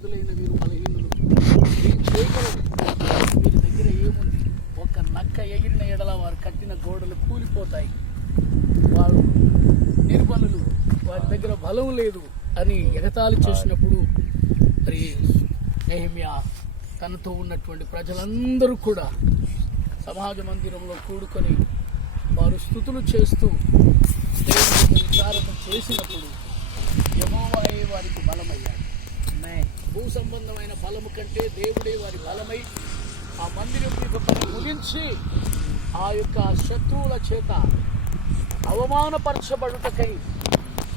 బలవంతులైన వీరు బలహీనులు, ఏం చేయగలరు? వీరి దగ్గర ఏముంది? ఒక నక్క ఎగిరిన ఎడల వారు కట్టిన గోడలు కూలిపోతాయి. వారు నిర్బలులు, వారి దగ్గర బలం లేదు అని ఎగతాళి చేసినప్పుడు మరి నెహెమ్యా తనతో ఉన్నటువంటి ప్రజలందరూ కూడా సమాజ మందిరంలో కూడుకొని వారు స్తుతులు చేస్తూ దేవుని విచారణ చేసినప్పుడు యెహోవాయే వారికి బలమయ్యాడు. భూ సంబంధమైన బలము కంటే దేవుడే వారి బలమై ఆ మందిరం యొక్క పని ముగించి ఆ యొక్క శత్రువుల చేత అవమానపరచబడుటకై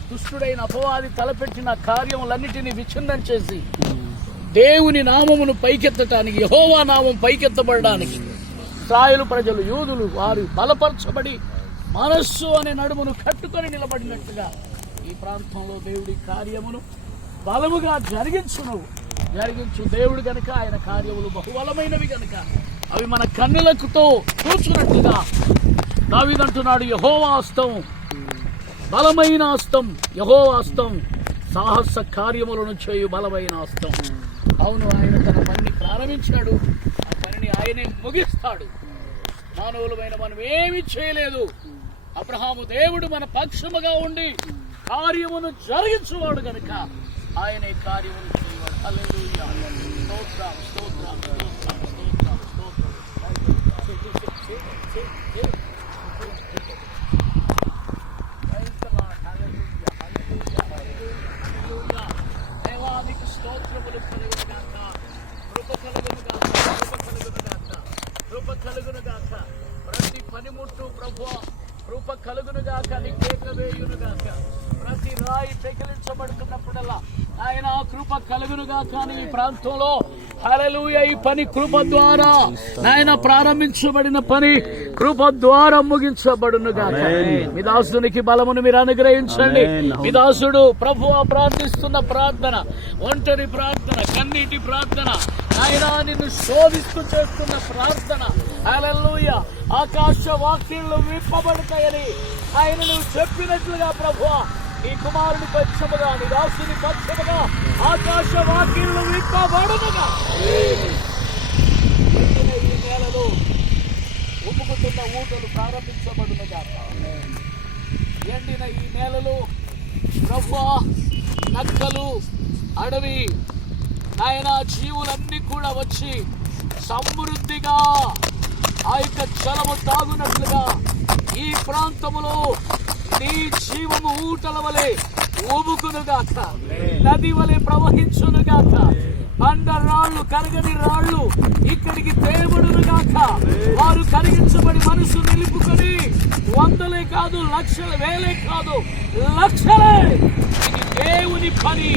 దుష్టుడైన అపవాది తలపెట్టిన కార్యములన్నిటినీ విచ్ఛిన్నం చేసి దేవుని నామమును పైకెత్తటానికి, యెహోవా నామం పైకెత్తబడడానికి ఇశ్రాయేలు ప్రజలు, యూదులు వారు బలపరచబడి మనస్సు అనే నడుమును కట్టుకొని నిలబడినట్టుగా ఈ ప్రాంతంలో దేవుడి కార్యమును బలముగా జరిగించు దేవుడు గనుక ఆయన కార్యములు బహుబలమైనవి గనుక అవి మన కన్నులకుతో చూచున్నట్టుగా దావీదంటున్నాడు, యెహోవా హస్తం బలమైన హస్తం, యెహోవా హస్తం సాహస కార్యములను చేయు బలమైన హస్తం. అవును, ఆయన తన పనిని ప్రారంభించాడు, ఆ పనిని ఆయనే ముగిస్తాడు. మానవులమైన మనం ఏమీ చేయలేదు. అబ్రహాము దేవుడు మన పక్షముగా ఉండి కార్యమును జరిగించువాడు గనుక ఆయనే కార్యమును చేయవాడు. హల్లెలూయా, స్తోత్రం, స్తోత్రం, స్తోత్రం, స్తోత్రం, స్తోత్రం. దేవానికి స్తోత్రములు కలుగునుగాక, కృప కలుగునుగాక, ప్రతి పనిముట్టు ప్రభువా కృప కలుగునుగాక, నీకేక వేయునుగాక. ప్రతి రాయి పెకిలించబడుతున్నప్పుడల్లా ఆయన కృప కలుగునుగాక అని ఈ ప్రాంతంలో హల్లెలూయా ఈ పని కృప ద్వారా నాయన ప్రారంభించబడిన పని కృప ద్వారా ముగించబడునుగాక. మీ దాసునికి బలమును మీరు అనుగ్రహించండి. మీ దాసుడు ప్రభువా ప్రార్థిస్తున్న ప్రార్థన, ఒంటరి ప్రార్థన, కన్నీటి ప్రార్థన, ఆయన నిన్ను శోధిస్తూ చేస్తున్న ప్రార్థన, హల్లెలూయా ఆకాశ వాక్యాలు విప్పబడతాయని ఆయన నువ్వు చెప్పినట్లుగా ప్రభువా నీ కుమారుని పక్షముగా, నీ దాసుని పక్షముగా ఆకాశ వాక్యాలు విప్పబడునుగా. ఈ నేలలో ఉప్పుకుతున్న ఊటలు ప్రారంభించబడునుగా. ఎండిన ఈ నేలలో ప్రభువా నక్కలు, అడవి నాయన జీవులన్నీ కూడా వచ్చి సమృద్ధిగా ఆ యొక్క జలము తాగునట్లుగా ఈ ప్రాంతములో నీ జీవము ఊటల వలె ఊబుకునుగాక, నది వలె ప్రవహించునుగాక. బండ రాళ్ళు, కరగని రాళ్ళు ఇక్కడికి తేబడునుగాక. వారు కరిగించబడి మనసు నిలుపుకొని వందలే కాదు, లక్షల, వేలే కాదు, లక్షలే. ఇది దేవుని పని,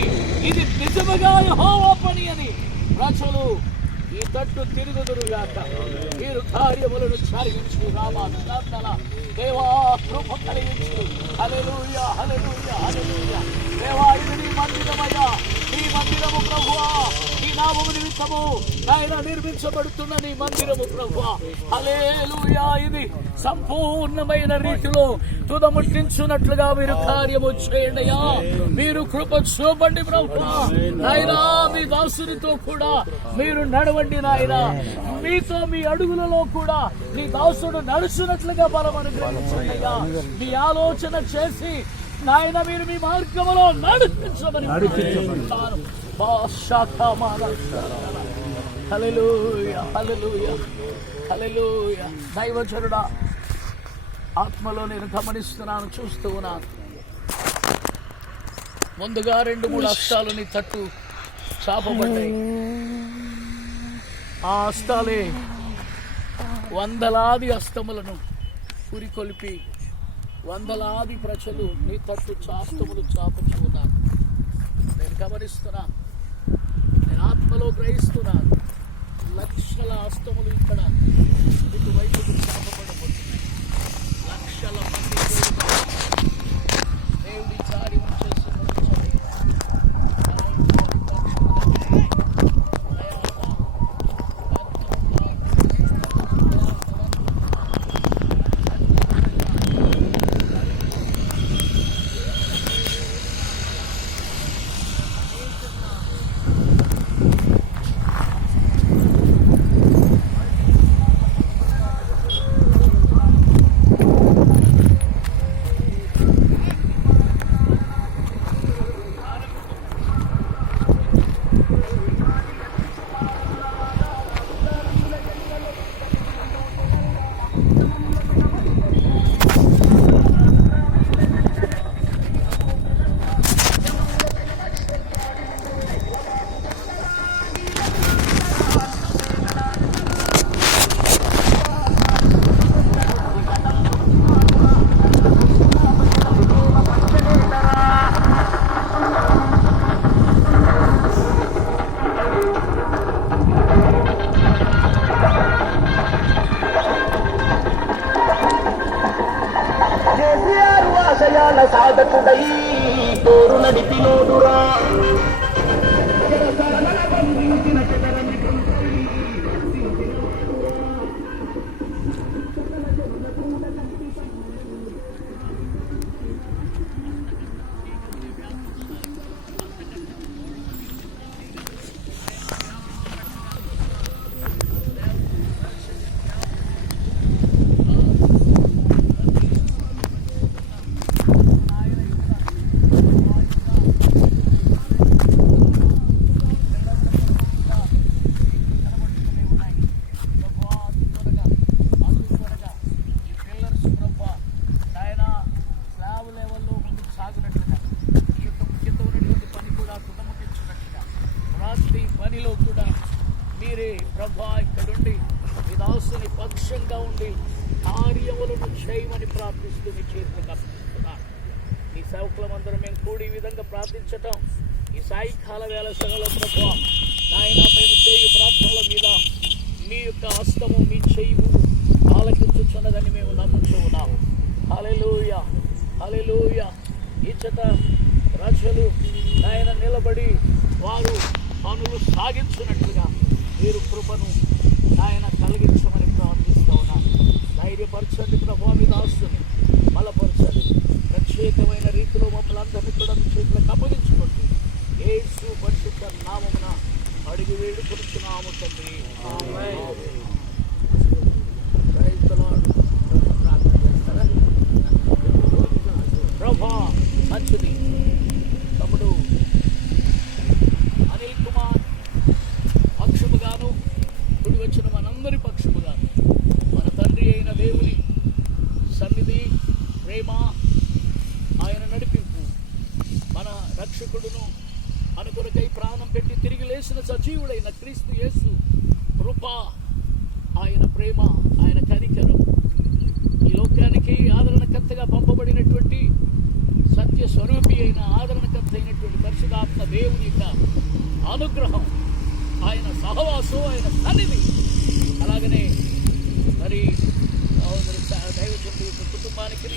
ఇది నిజముగా యెహోవా పని అని ప్రజలు ఈ తట్టు తిరుగుదురుగాక. మీరు కార్యములను జరిగించు రామాల దేవా కృప కలిగించు. హల్లెలూయా, హల్లెలూయా, హల్లెలూయా. దేవా ఇది నీ మందిరమయ్యా, నీ మందిరము ప్రభువా, నీ నామము నిమిత్తము ఆయన నిర్మించబడుతున్న నీ మందిరము ప్రభువా. హల్లెలూయా. ఇది సంపూర్ణమైన రీతిలో తుదముట్టించున్నట్లుగా మీరు కార్యము చేయండియా. మీరు కృప చూపండి ప్రభువా. నాయనా మీ దాసునితో కూడా మీరు నడవండి నాయనా. మీతో మీ అడుగులలో కూడా నీ దాసుడు నడుచున్నట్లుగా బలం అనుగ్రహించండియా. మీ ఆలోచన చేసి నాయన మీరు మీ మార్గంలో నడిపించమని హల్లెలూయా, హల్లెలూయా, హల్లెలూయా. దైవజనుడా, ఆత్మలో నేను గమనిస్తున్నాను, చూస్తూ ఉన్నాను. ముందుగా 2-3 హస్తాలు నీ తట్టు చాపబడ్డాయి. ఆ హస్తాలే వందలాది హస్తములను పురికొల్పి వందలాది ప్రజలు నీ తట్టు హస్తములు చాపుచూ ఉన్నారు. నేను గమనిస్తున్నా, నేను ఆత్మలో గ్రహిస్తున్నాను. లక్షల హస్తములు ఇక్కడ ఇటువైపుకు చాపబడబోతున్నాయి. లక్షల మంది దేవుడి కార్యం చేసి పనిలో కూడా మీరే ప్రభా ఇక్కడుండి మీ దాసుని పక్షంగా ఉండి కార్యములను చేయమని ప్రార్థిస్తూ మీ చేతులకు అప్పగిస్తున్నాను. మీ సేవకులమందరం మేము కూడి ఈ విధంగా ప్రార్థించటం ఈ సాయంకాల వేళ సగల ప్రభా నాయన మేము చేయు ప్రార్థనల మీద మీ యొక్క హస్తము మీ చెయ్యి ఆలకించుచున్నదని మేము నమ్ముతూ ఉన్నాము. హల్లెలూయా హల్లెలూయా. ఇచ్చట ప్రజలు ఆయన నిలబడి వారు పనులు సాగించినట్లుగా మీరు కృపను ఆయన కలిగించమని ప్రార్థిస్తూ ఉన్నాను. ధైర్యపరచండి ప్రభా మీ దాసుని బలపరచండి. ప్రత్యేకమైన రీతిలో మమ్మల్ని అందరినీ కూడా మీ చేతులకు అప్పగించుకోండి. యేసు పరిశుద్ధ నామమున అడిగి వేడుకొనుచున్నాము తండ్రి. ప్రార్థన చేస్తారా ప్రభా? మంచిది. తమ్ముడు అనిల్ కుమార్ పక్షముగాను కుడి వచ్చిన మనందరి పక్షముగాను మన తండ్రి అయిన దేవుని సన్నిధి, ప్రేమ, ఆయన నడిపింపు, మన రక్షకుడును అనుకొరకై ప్రాణం పెట్టి తిరిగి లేచిన సజీవుడైన క్రీస్తు యేసు కృప, ఆయన ప్రేమ, ఆయన కనికరం, ఈ లోకానికి ఆదరణకర్తగా పంపబడినటువంటి సత్య స్వరూపి అయిన ఆదరణకర్త అయినటువంటి పరిశుద్ధాత్మ దేవుని యొక్క అనుగ్రహం, ఆయన సహవాసం, ఆయన సన్నిధి, అలాగనే మరి దైవజనుడి యొక్క కుటుంబానికి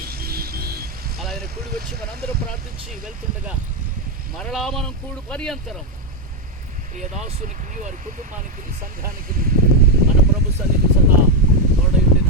అలాగనే కూడి వచ్చి మనందరం ప్రార్థించి వెళ్తుండగా మరలా మనం కూడు పర్యంతరం ప్రియదాసునికి, వారి కుటుంబానికి, సంఘానికి మన ప్రభు సన్నిధి సదా తోడై ఉండి